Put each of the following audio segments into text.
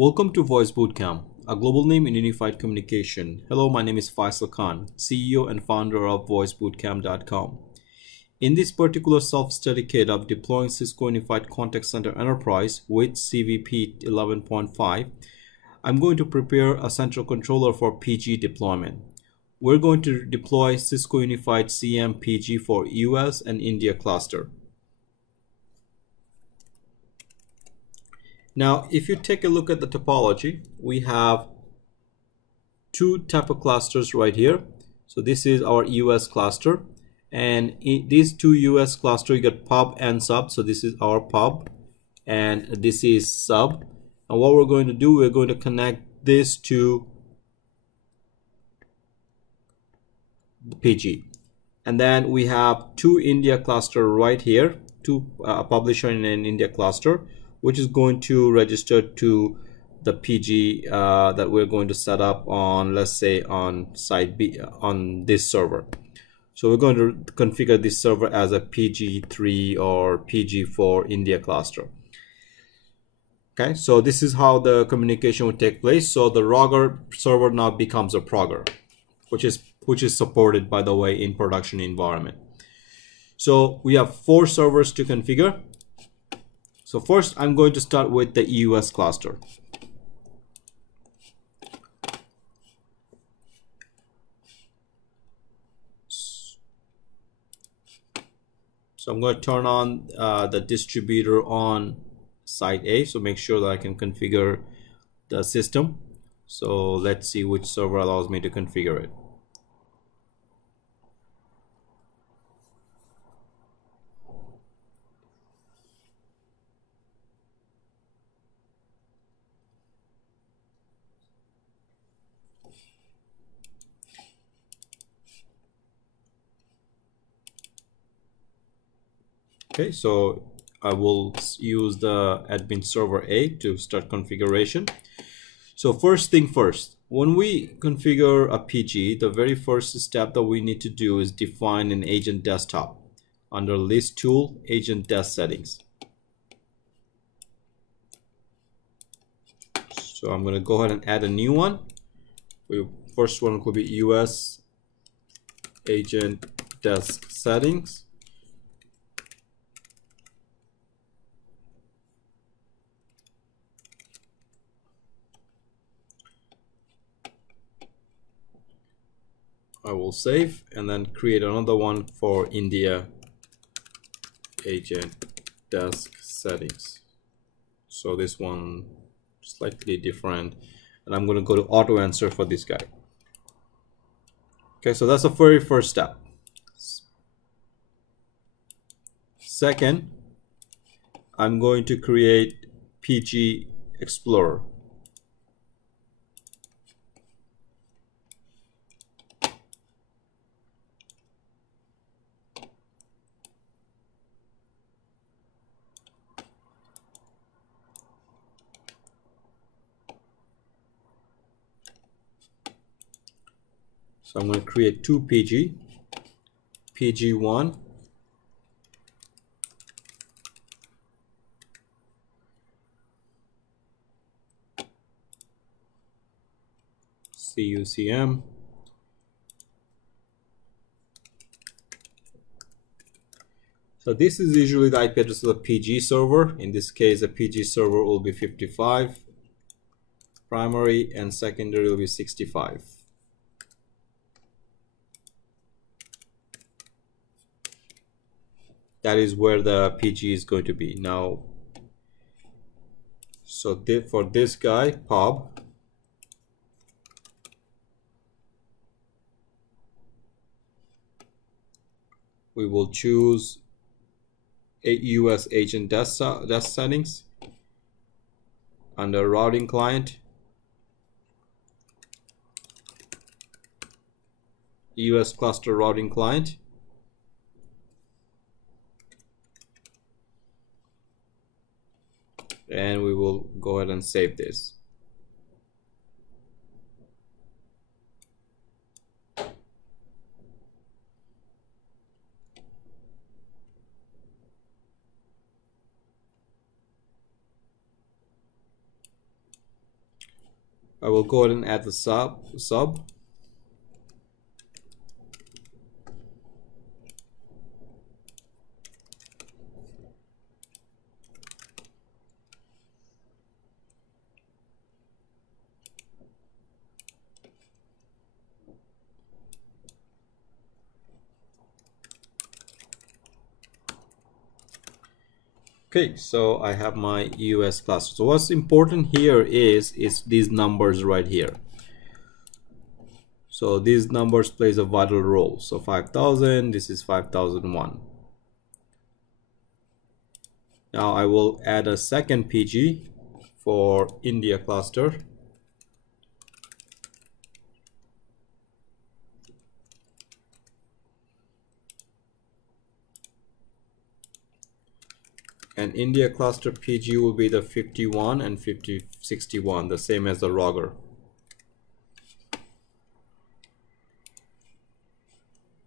Welcome to Voice Bootcamp, a global name in unified communication. Hello, my name is Faisal Khan, CEO and founder of voicebootcamp.com. In this particular self-study kit of deploying Cisco Unified Contact Center Enterprise with CVP 11.5, I'm going to prepare a central controller for PG deployment. We're going to deploy Cisco Unified CM PG for US and India cluster. Now, if you take a look at the topology, we have two type of clusters right here. So this is our US cluster, and in these two US cluster, you got pub and sub. So this is our pub, and this is sub. And what we're going to do, we're going to connect this to the PG, and then we have two India cluster right here, two publisher in an India cluster, which is going to register to the PG that we're going to set up on, let's say, on site B on this server. So we're going to configure this server as a PG3 or PG4 India cluster. Okay, so this is how the communication would take place. So the Rogger server now becomes a Progger, which is supported, by the way, in production environment. So we have 4 servers to configure. So first, I'm going to start with the US cluster. So I'm going to turn on the distributor on site A. So make sure that I can configure the system. So let's see which server allows me to configure it. Okay, so I will use the admin server A to start configuration. So first thing first, when we configure a PG, the very first step that we need to do is define an agent desktop under list tool, agent desk settings. So I'm going to go ahead and add a new one. First one could be US agent desk settings. I will save and then create another one for India agent desk settings. So this one slightly different, and I'm going to go to auto answer for this guy. Okay, so that's the very first step. Second, I'm going to create PG Explorer. So I'm going to create two PG, PG1, CUCM, so this is usually the IP address of the PG server. In this case, the PG server will be 55, primary, and secondary will be 65. That is where the PG is going to be now. So for this guy, pub, we will choose a US agent desk settings under routing client, US cluster routing client. And we will go ahead and save this. I will go ahead and add the sub. Okay, so I have my US cluster. So what's important here is these numbers right here. So these numbers plays a vital role. So 5,000, this is 5,001. Now I will add a second PG for India cluster. And India cluster PG will be the 51 and 61, the same as the Roger.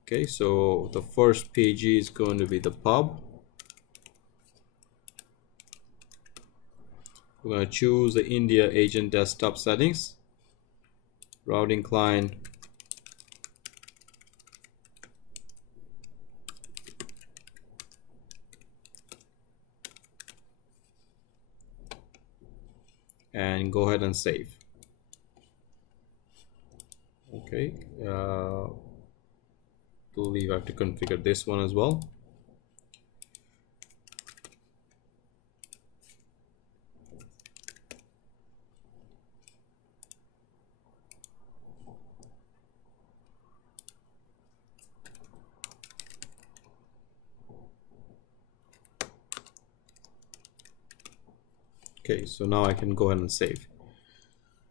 Okay, so the first PG is going to be the pub. We're going to choose the India agent desktop settings, routing client, and go ahead and save. Okay, believe I have to configure this one as well. Okay, so now I can go ahead and save.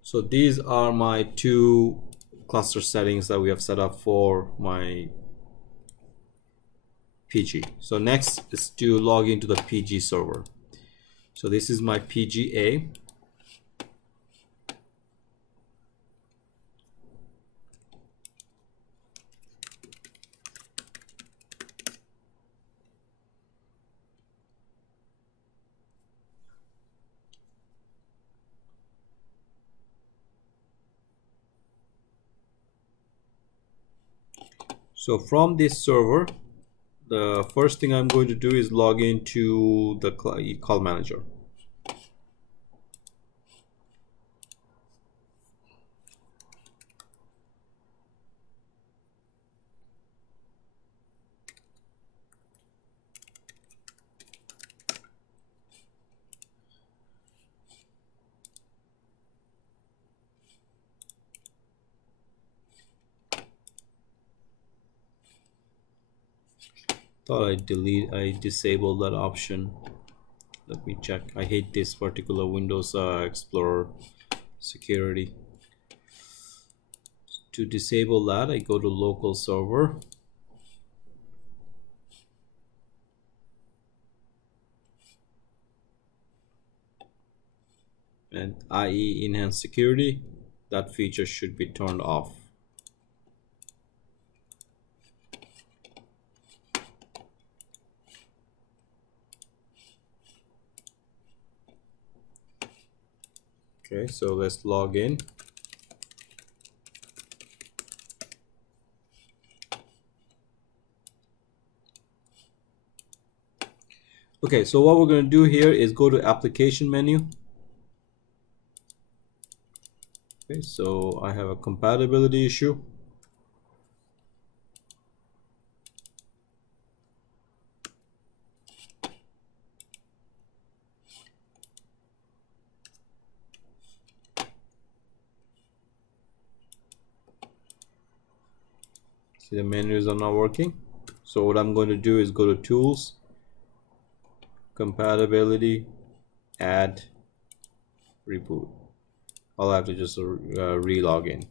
So these are my two cluster settings that we have set up for my PG. So next is to log into the PG server. So this is my PGA. So from this server, the first thing I'm going to do is log into the call manager. Thought I disabled that option. Let me check. I hate this particular Windows Explorer security. To disable that, I go to local server. And IE enhanced security, that feature should be turned off. Okay, so let's log in. Okay, so what we're going to do here is go to application menu. Okay, so I have a compatibility issue. See, the menus are not working. So what I'm going to do is go to tools, compatibility, add, reboot. I'll have to just re-log in.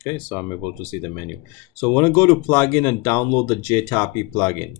Okay, so I'm able to see the menu. So I want to go to plugin and download the JTAPI plugin.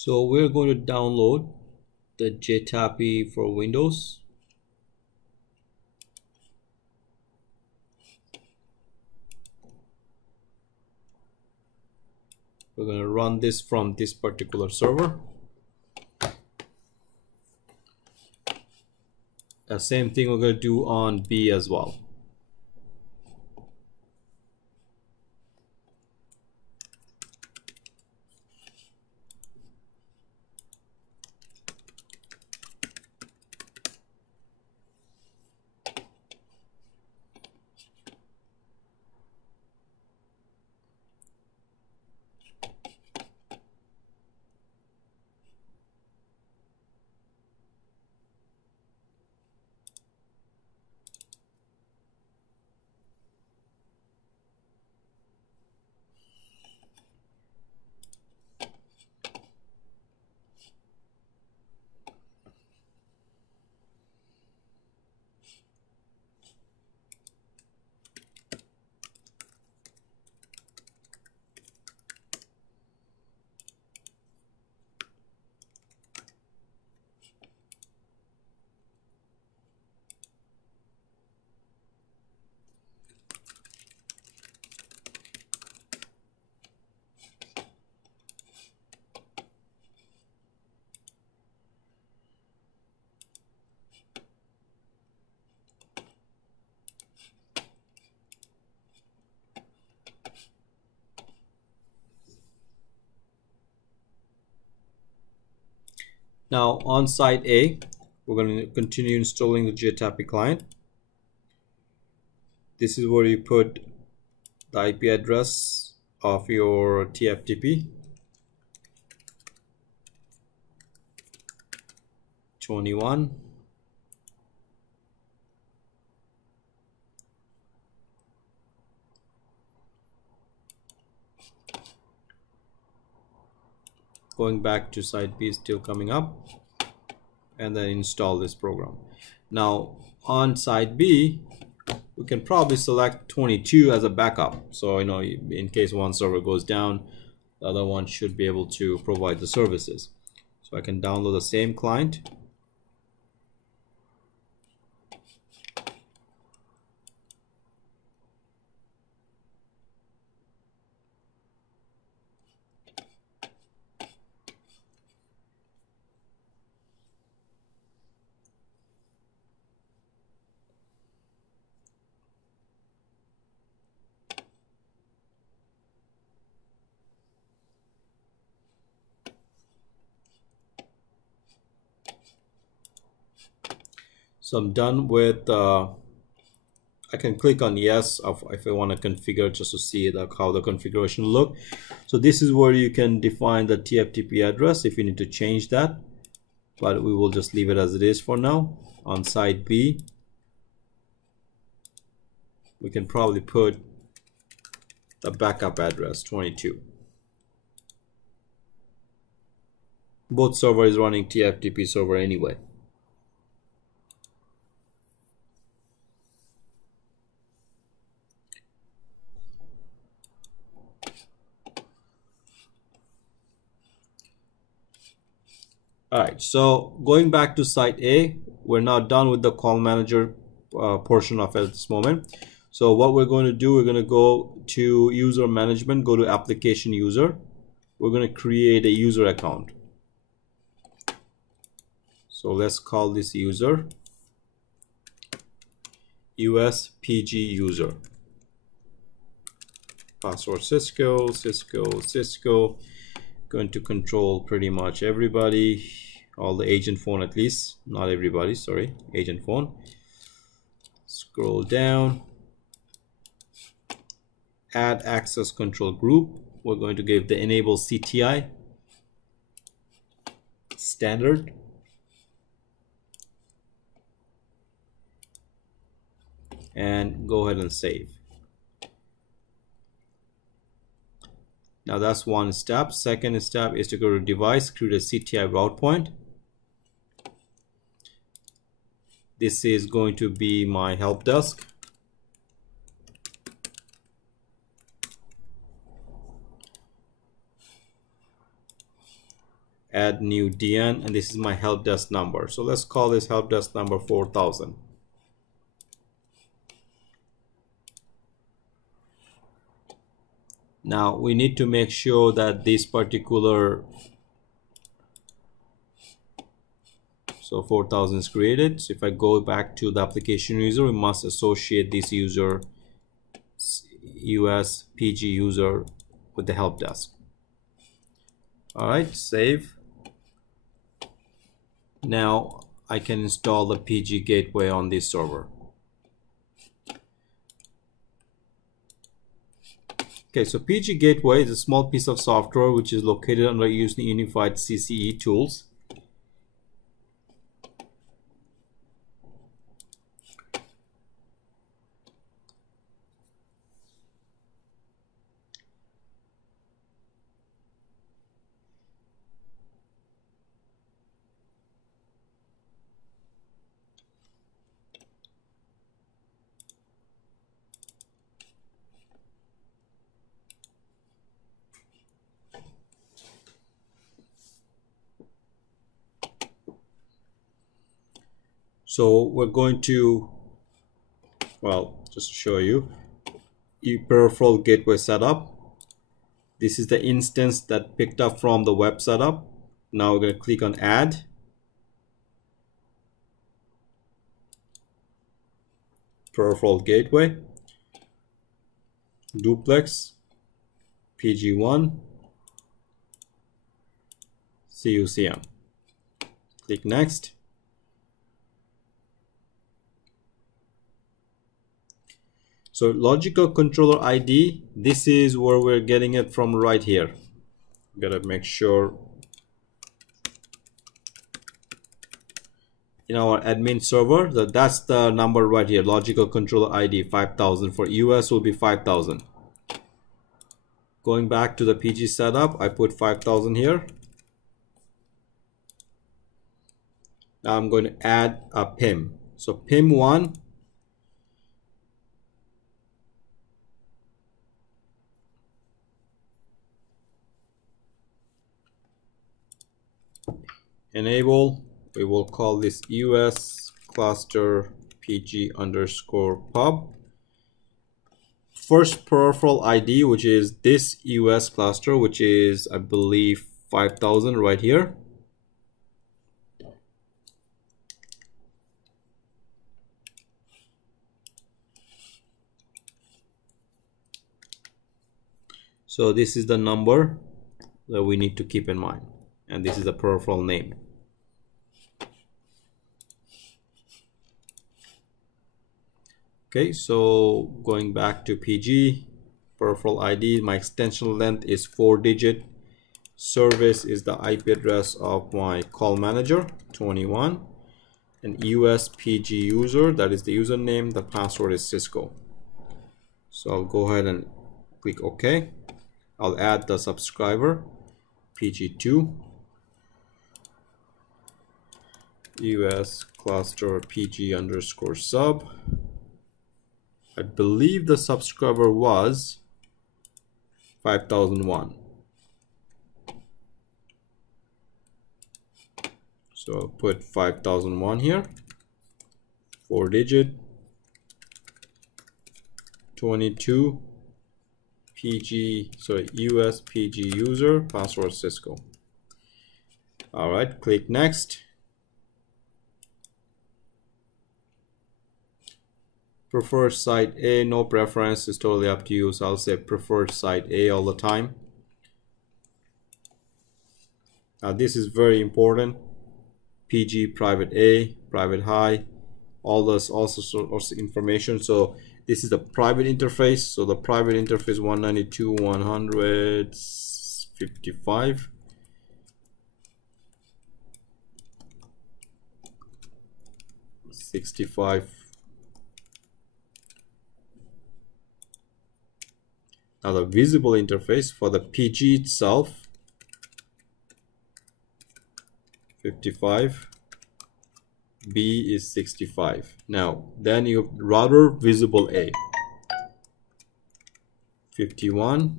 So we're going to download the JTAPI for Windows. We're going to run this from this particular server. The same thing we're going to do on B as well. Now on site A, we're going to continue installing the JTAPI client. This is where you put the IP address of your TFTP. 21. Going back to site B is still coming up, and then install this program. Now on site B, we can probably select 22 as a backup, so in case one server goes down, the other one should be able to provide the services. So I can download the same client. So I'm done with, I can click on yes if I want to configure, just to see how the configuration look. So this is where you can define the TFTP address if you need to change that, but we will just leave it as it is for now. On site B, we can probably put the backup address 22. Both server is running TFTP server anyway. Alright, so going back to site A, we're now done with the call manager portion of it at this moment. So what we're going to do, we're going to go to user management, go to application user. We're going to create a user account. So let's call this user USPG user. Password Cisco. Going to control pretty much everybody, all the agent phone at least, not everybody, sorry, agent phone. Scroll down, add access control group. We're going to give the enable CTI standard. And go ahead and save. Now that's one step. Second step is to go to device, create a CTI route point. This is going to be my help desk. add new DN, and this is my help desk number. So let's call this help desk number 4000. Now we need to make sure that this particular, so 4000 is created. So if I go back to the application user, we must associate this user, US PG user, with the help desk. All right, save. Now I can install the PG gateway on this server. Okay, so PG gateway is a small piece of software which is located under unified CCE tools. So we're going to, well, just to show you, peripheral gateway setup. This is the instance that picked up from the web setup. Now we're going to click on add. Peripheral gateway, duplex, PG1, CUCM. Click next. So logical controller ID, this is where we're getting it from right here. Gotta make sure in our admin server that that's the number right here. Logical controller ID 5000. For US will be 5000. Going back to the PG setup, I put 5000 here. Now I'm going to add a PIM. So PIM1. Enable, we will call this US cluster PG underscore pub. First peripheral ID, which is this US cluster, which is, I believe, 5000 right here. So this is the number that we need to keep in mind, and this is the peripheral name. Okay, so going back to PG, peripheral ID, my extension length is 4-digit. Service is the IP address of my call manager, 21. And US PG user, that is the username, the password is Cisco. So I'll go ahead and click OK. I'll add the subscriber, PG2. US cluster PG underscore sub. I believe the subscriber was 5001. So I'll put 5001 here, 4-digit, 22 PG, sorry, US PG user, password Cisco. All right, click next. Preferred site A, no preference, is totally up to you. So I'll say preferred site A all the time. Now this is very important. PG private A, private high, all this also information. So this is the private interface. So the private interface 192.155. Now the visible interface for the PG itself, 55. B is 65. Now then you have router visible A, 51.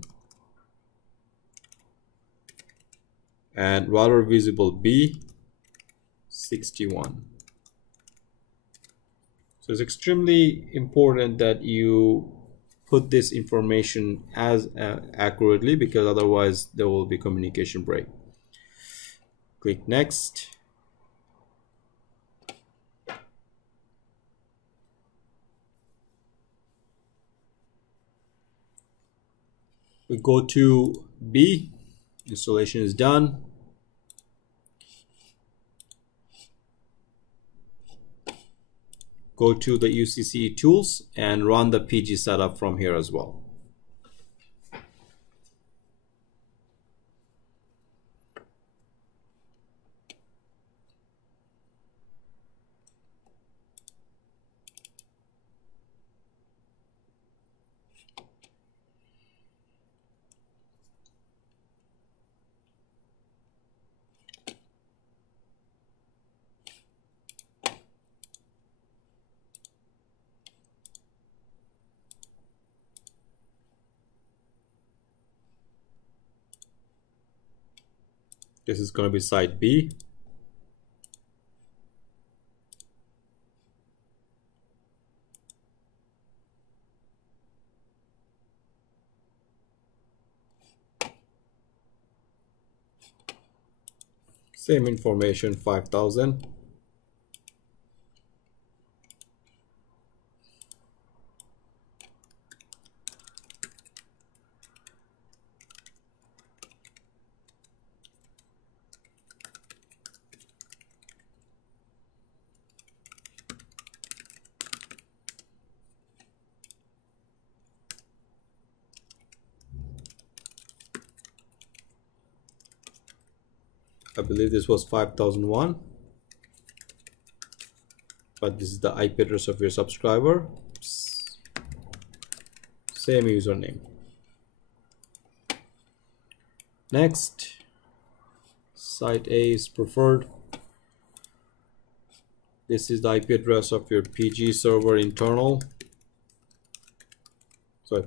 and router visible B 61. So it's extremely important that you put this information as accurately, because otherwise there will be communication break. Click next. We go to B, installation is done. Go to the UCCE tools and run the PG setup from here as well. This is going to be site B. Same information, 5,000. I believe this was 5001, but this is the IP address of your subscriber. Same username. Next, site A is preferred. This is the IP address of your PG server internal. So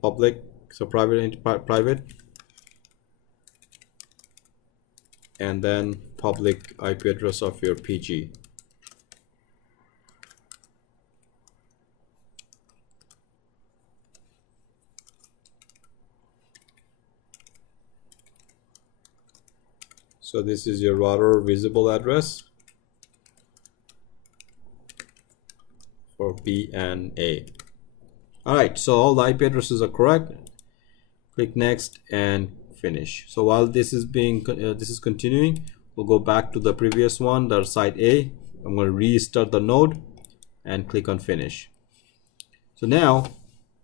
public, so private, and then public IP address of your PG. So this is your router visible address for B and A. All right, so all the IP addresses are correct. Click next and finish. So while this is continuing, we'll go back to the previous one, the site A. I'm going to restart the node and click on finish. So now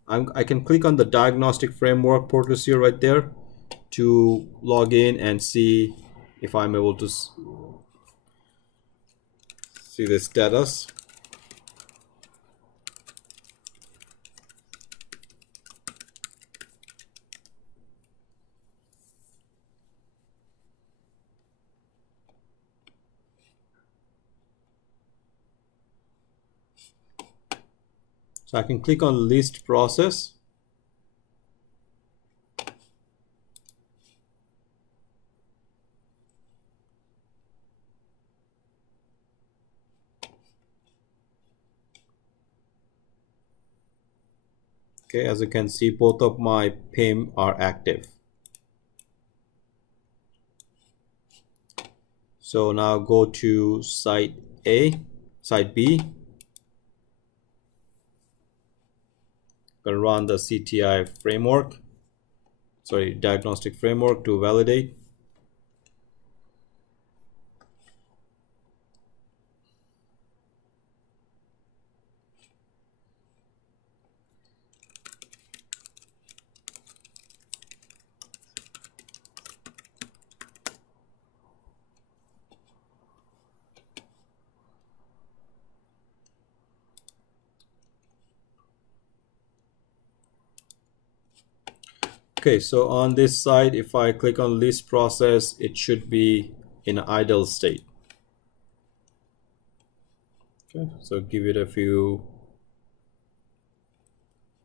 I can click on the diagnostic framework port here right there to log in and see if I'm able to see the status. So I can click on list process. Okay, as you can see, both of my PIM are active. So now go to site B. Gonna run the CTI framework, diagnostic framework to validate. Okay, so on this side, if I click on list process, it should be in idle state. Okay, so give it a few,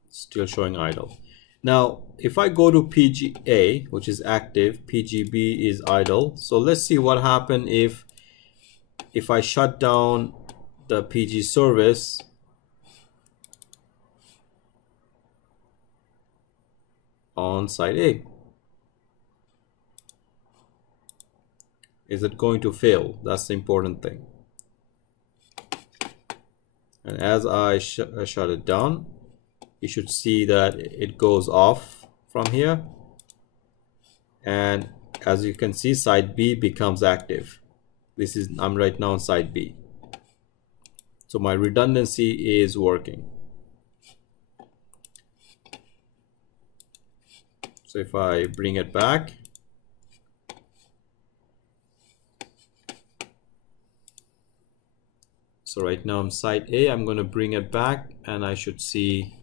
still showing idle. Now if I go to PGA, which is active, PGB is idle. So let's see what happens if I shut down the PG service on site A. Is it going to fail? That's the important thing. And as I shut it down, you should see that it goes off from here, and as you can see, site B becomes active. I'm right now on site B, so my redundancy is working. So if I bring it back, so right now I'm site A, I'm going to bring it back and I should see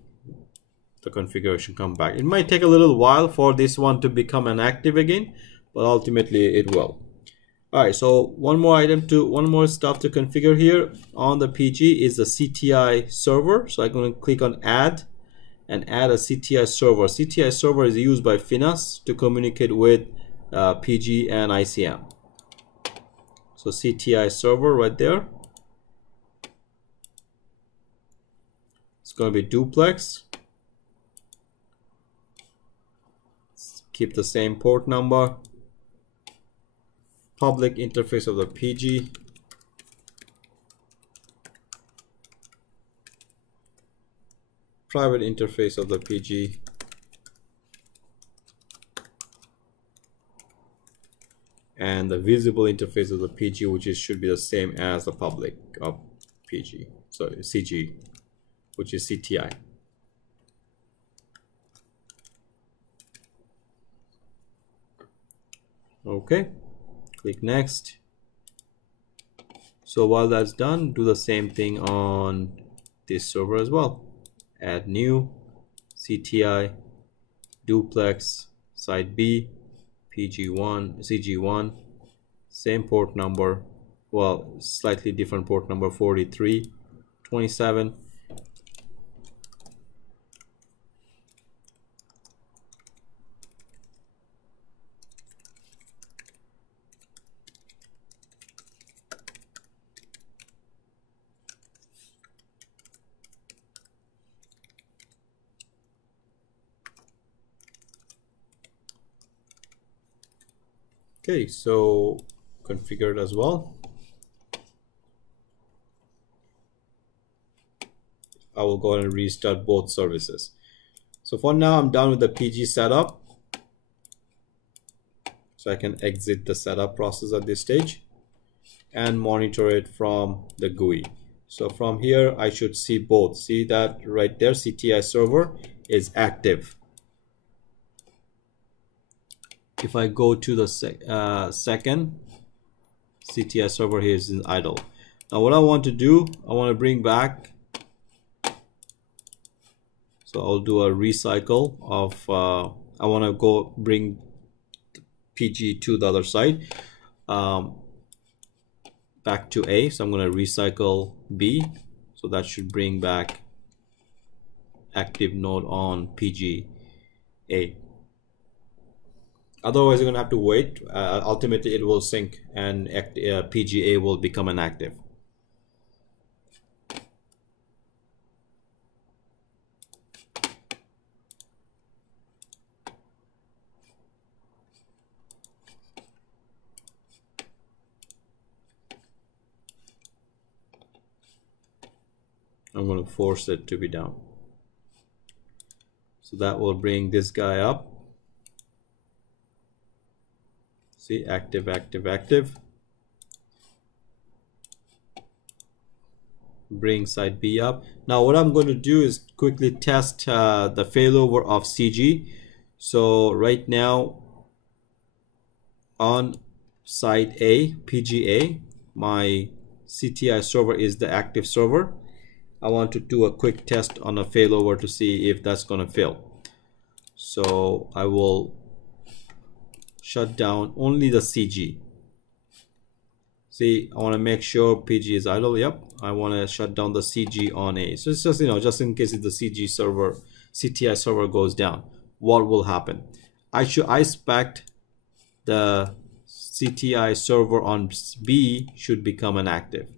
the configuration come back. It might take a little while for this one to become an active again, but ultimately it will. All right, so one more stuff to configure here on the PG is the CTI server. So I'm going to click on add and add a CTI server. CTI server is used by FINAS to communicate with PG and ICM. So CTI server right there. It's going to be duplex. Keep the same port number. Public interface of the PG. Private interface of the PG. And the visible interface of the PG, which should be the same as the public of PG. So CG, which is CTI. Okay, click next. So while that's done, do the same thing on this server as well. Add new CTI duplex site B PG1 CG1, same port number, well, slightly different port number, 4327. Okay, so configured as well. I will go ahead and restart both services. So for now, I'm done with the PG setup. So I can exit the setup process at this stage and monitor it from the GUI. So from here, I should see both. See that right there, CTI server is active. If I go to the second, CTI server here is in idle. Now what I want to do, I want to bring back, so I'll do a recycle of, I want to go bring PG to the other side, back to A. So I'm going to recycle B. So that should bring back active node on PG A. Otherwise, you're going to have to wait. Ultimately, it will sync and PGA will become an active. I'm going to force it to be down. So that will bring this guy up. See, active, active, active. Bring site B up. Now what I'm going to do is quickly test the failover of CG. So right now on site A, PGA, my CTI server is the active server. I want to do a quick test on a failover to see if that's going to fail. So I will shut down only the CG. See, I want to make sure PG is idle. Yep, I want to shut down the CG on A. So it's just, just in case if the CG server, CTI server goes down. what will happen? I expect the CTI server on B should become inactive.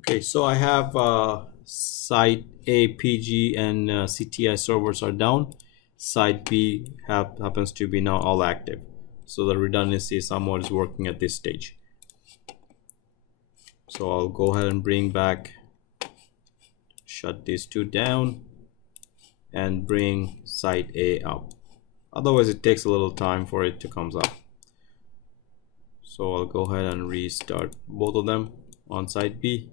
Okay, so I have site A, PG, and CTI servers are down. Site B happens to be now all active. So the redundancy somewhat is working at this stage. So I'll go ahead and bring back, shut these two down, and bring site A up. Otherwise, it takes a little time for it to come up. So I'll go ahead and restart both of them on site B.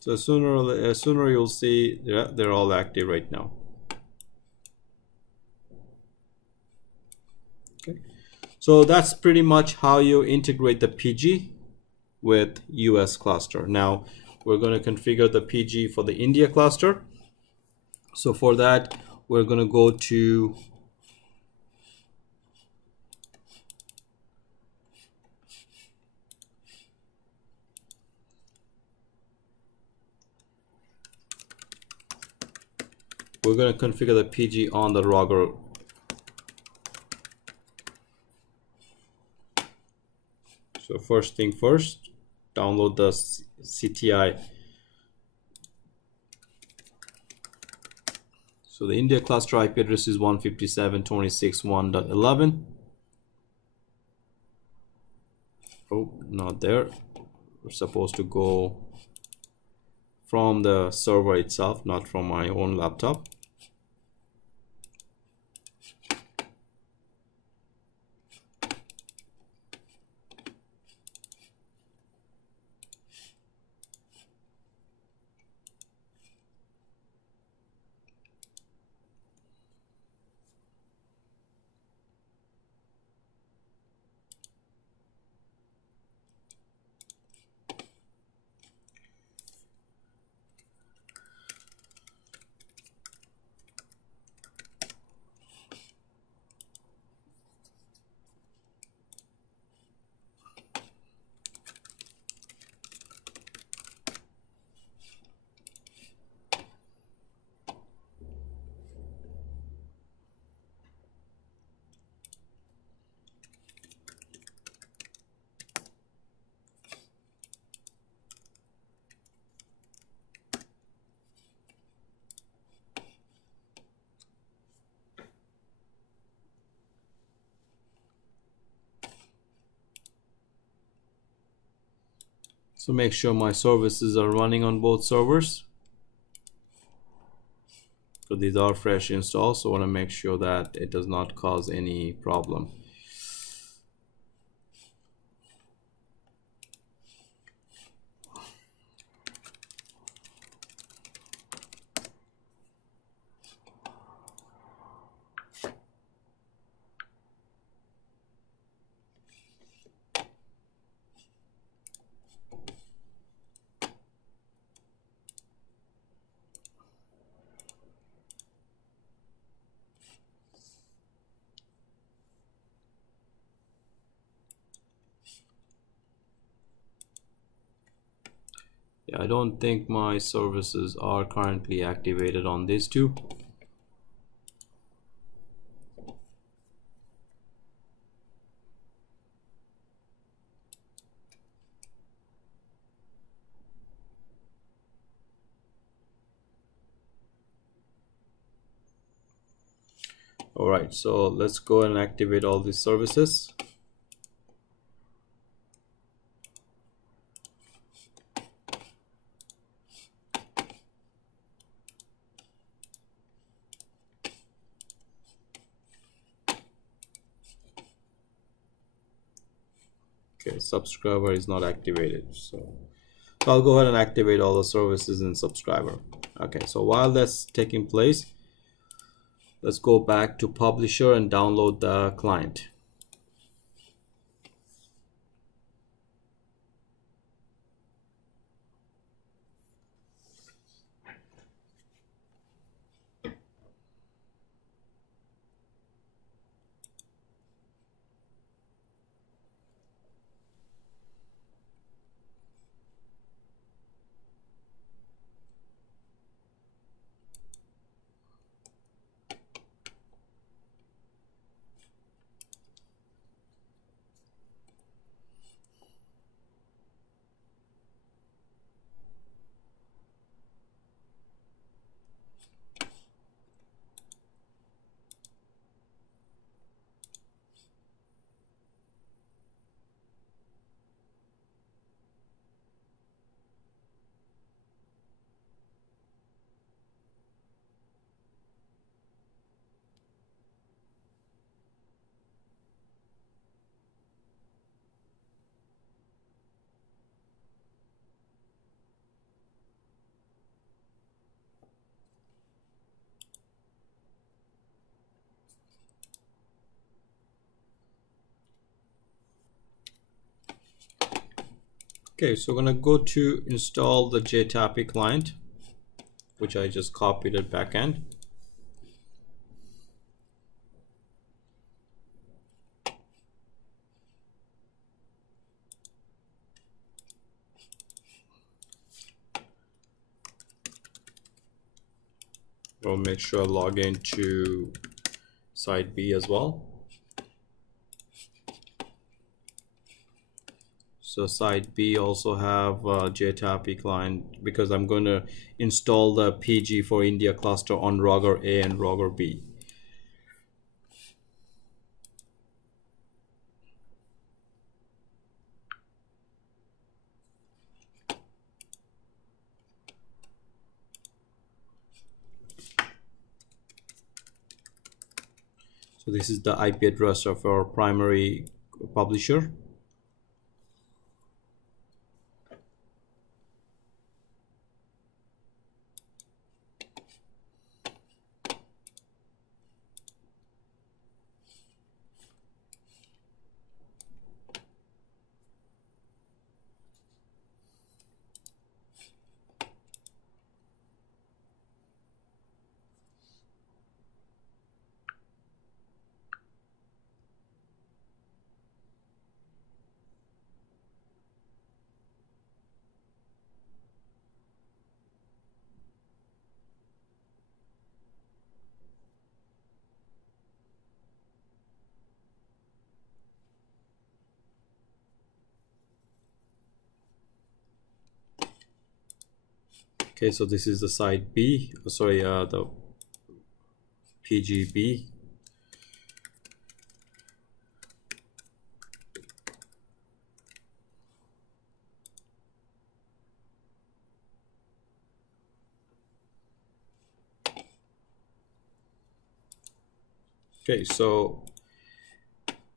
So sooner you'll see they're all active right now. Okay, so that's pretty much how you integrate the PG with US cluster. Now we're going to configure the PG for the India cluster. So for that, we're going to go to configure the PG on the Roger. So first thing first, download the CTI. So the India cluster IP address is 157.26.1.11. Oh, not there. We're supposed to go from the server itself, not from my own laptop. So make sure my services are running on both servers. So these are fresh installs, so I want to make sure that it does not cause any problem. Yeah, I don't think my services are currently activated on these two. All right, so let's go and activate all these services. Okay, subscriber is not activated, so I'll go ahead and activate all the services in subscriber. Okay, so while that's taking place, let's go back to publisher and download the client. Okay, so we're gonna go to install the JTAPI client, which I just copied at backend. We'll make sure I log into site B as well. So site B also have JTAPI client, because I'm going to install the PG for India cluster on Rogger A and Rogger B. So this is the IP address of our primary publisher. Okay, so this is the site B, the PGB. Okay, so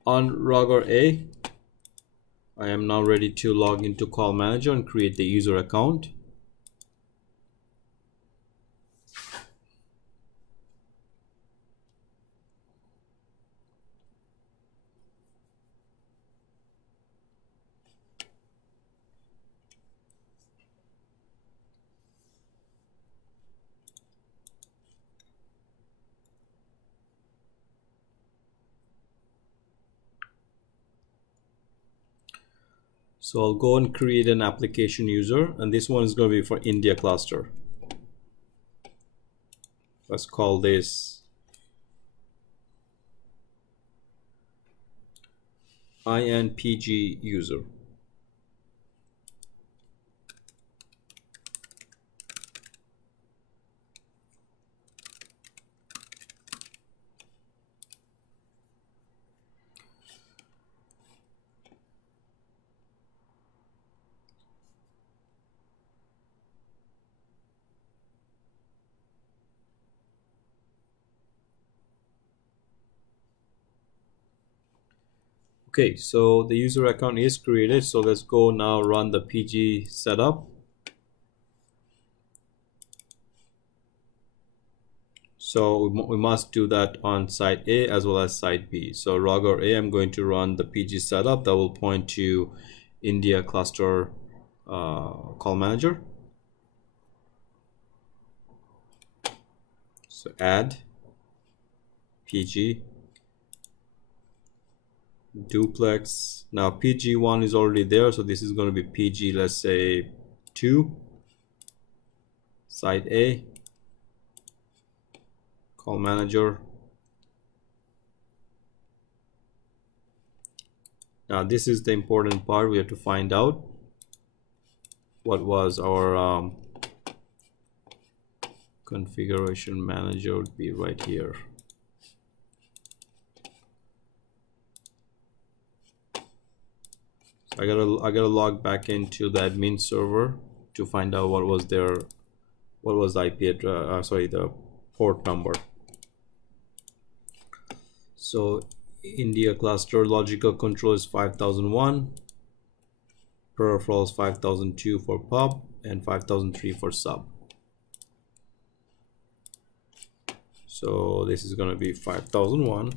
on Rogger A, I am now ready to log into Call Manager and create the user account. So I'll go and create an application user, and this one is going to be for India cluster. Let's call this INPG user. Okay, so the user account is created. So let's go now run the PG setup. So we must do that on site A as well as site B. So Rogger A, I'm going to run the PG setup that will point to India cluster call manager. So add PG duplex. Now PG1 is already there, so this is going to be PG, let's say 2, site A, call manager. Now this is the important part. We have to find out what was our configuration manager would be right here. So I gotta log back into the admin server to find out what was the IP address, the port number. So India cluster logical control is 5001, peripherals 5002 for pub and 5003 for sub. So this is going to be 5001.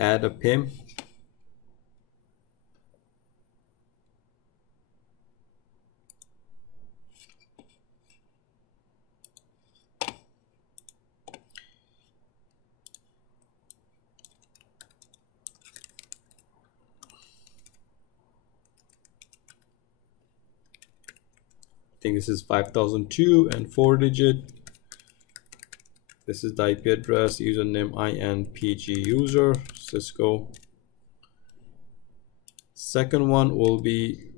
Add a PIM. I think this is 5002 and 4-digit. This is the IP address, username INPG user, Cisco. Second one will be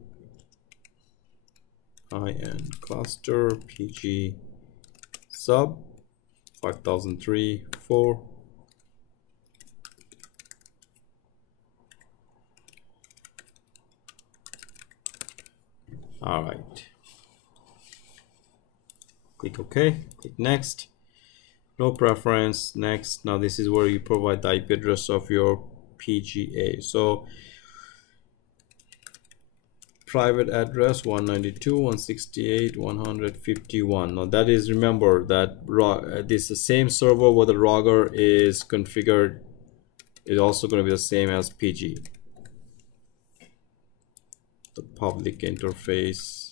IN cluster PG sub 5003 4. All right. Click OK, click next. No preference, next. Now this is where you provide the IP address of your PGA. So private address 192.168.151. Now that is, remember that this is the same server where the Rogger is configured is also going to be the same as PG. The public interface.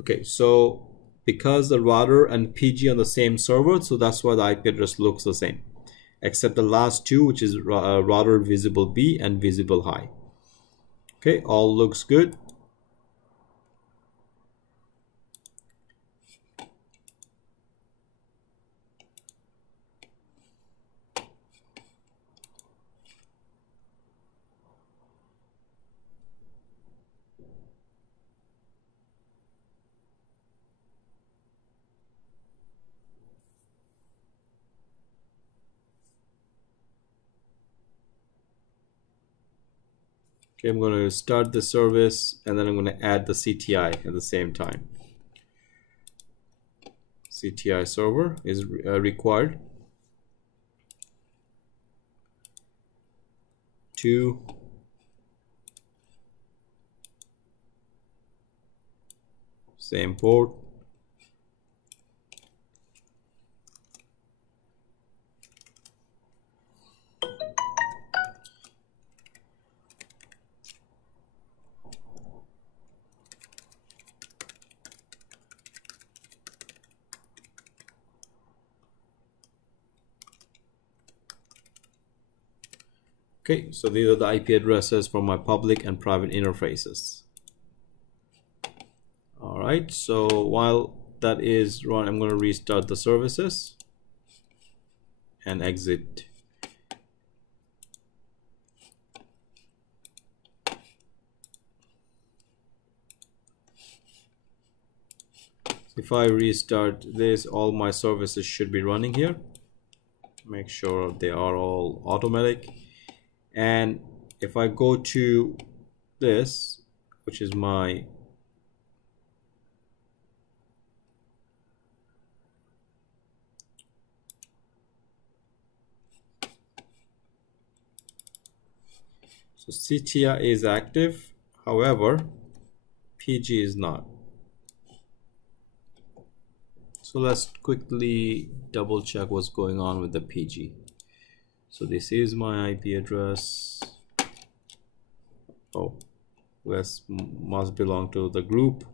Okay, so because the router and PG on the same server, so that's why the IP address looks the same, except the last two, which is router visible B and visible high. Okay, all looks good. Okay, I'm going to start the service and then I'm going to add the CTI at the same time. CTI server is required. 2 same port. Okay, so these are the IP addresses for my public and private interfaces. All right, so while that is run, I'm going to restart the services. and exit. If I restart this, all my services should be running here. Make sure they are all automatic. And if I go to this, which is my so CTI is active, however PG is not. So let's quickly double check what's going on with the PG. So this is my IP address. Oh, this must belong to the group.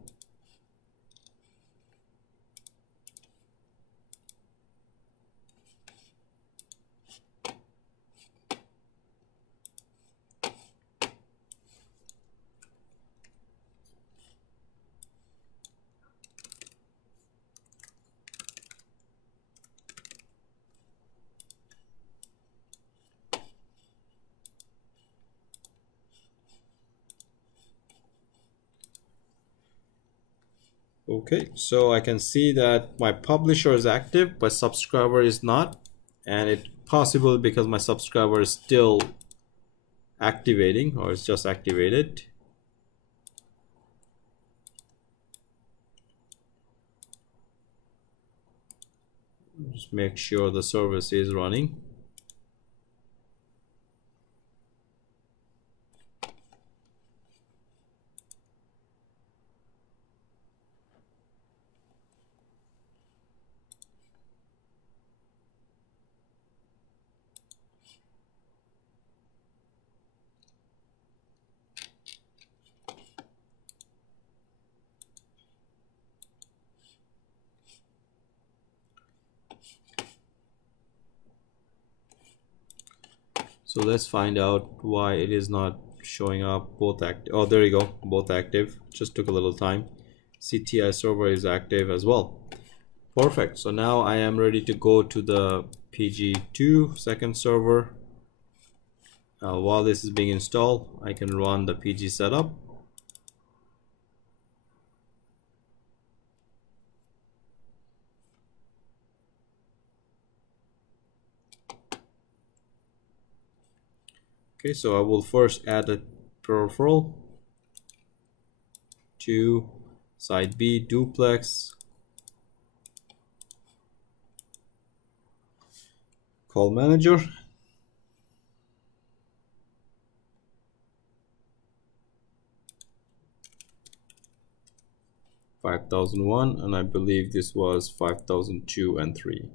Okay, so I can see that my publisher is active, but subscriber is not, and it's possible because my subscriber is still activating, or it's just activated. Just make sure the service is running. So let's find out why it is not showing up both active. Oh, there you go, both active. Just took a little time. CTI server is active as well. Perfect. So now I am ready to go to the PG2 second server. While this is being installed, I can run the PG setup. Okay, so I will first add a peripheral to side B duplex, call manager, (5001), and I believe this was 5002 and 3.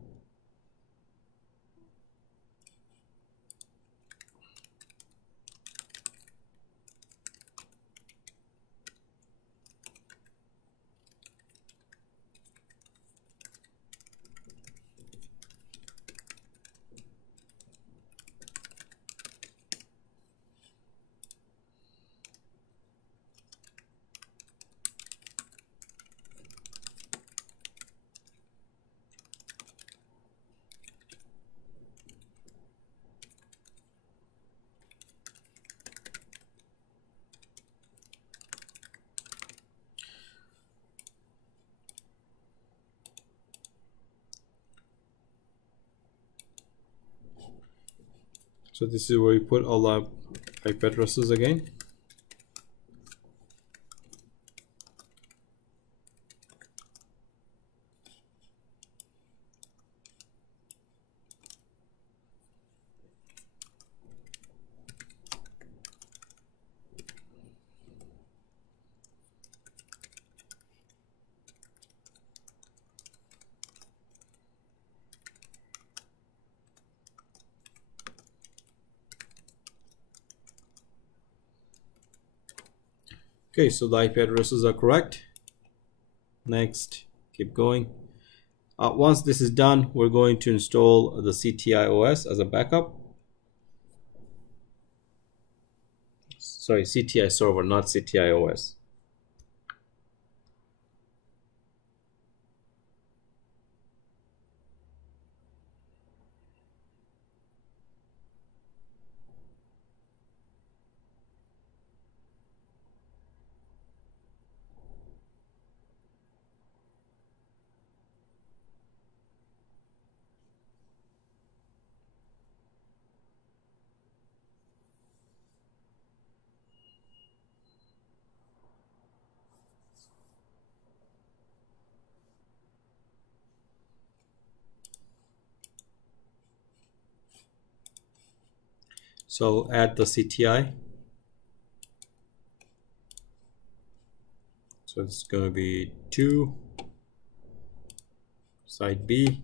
So this is where we put all our IP addresses again. Okay, so the IP addresses are correct. Next, keep going. Once this is done, we're going to install the CTI OS as a backup. Sorry, CTI server, not CTI OS. So add the CTI. So it's going to be 2 side B.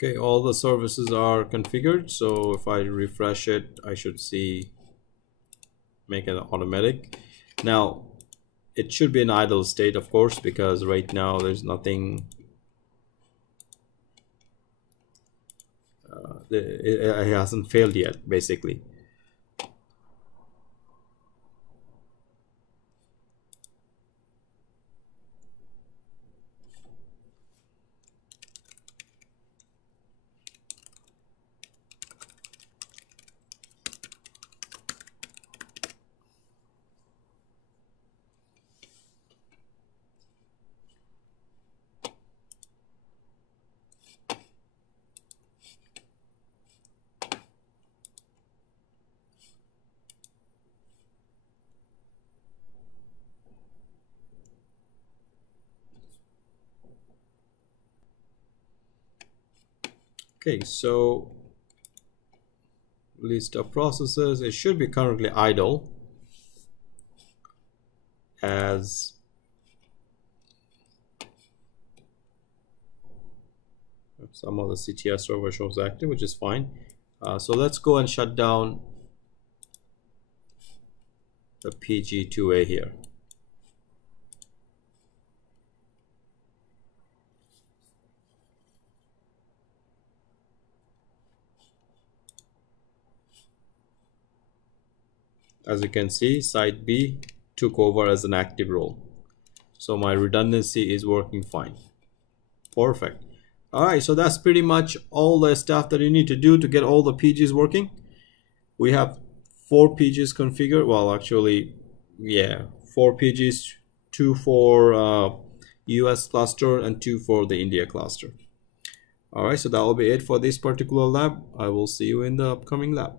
Okay, all the services are configured, so if I refresh it, I should see make it automatic. Now it should be in idle state, of course, because right now there's nothing, it hasn't failed yet basically. Okay, so list of processes, it should be currently idle as some of the CTS server shows active, which is fine. So let's go and shut down the PG2A here. As you can see, site B took over as an active role. So my redundancy is working fine. Perfect. All right, so that's pretty much all the stuff that you need to do to get all the PGs working. We have 4 PGs configured. Well, actually, yeah, 4 PGs, 2 for US cluster and 2 for the India cluster. All right, so that will be it for this particular lab. I will see you in the upcoming lab.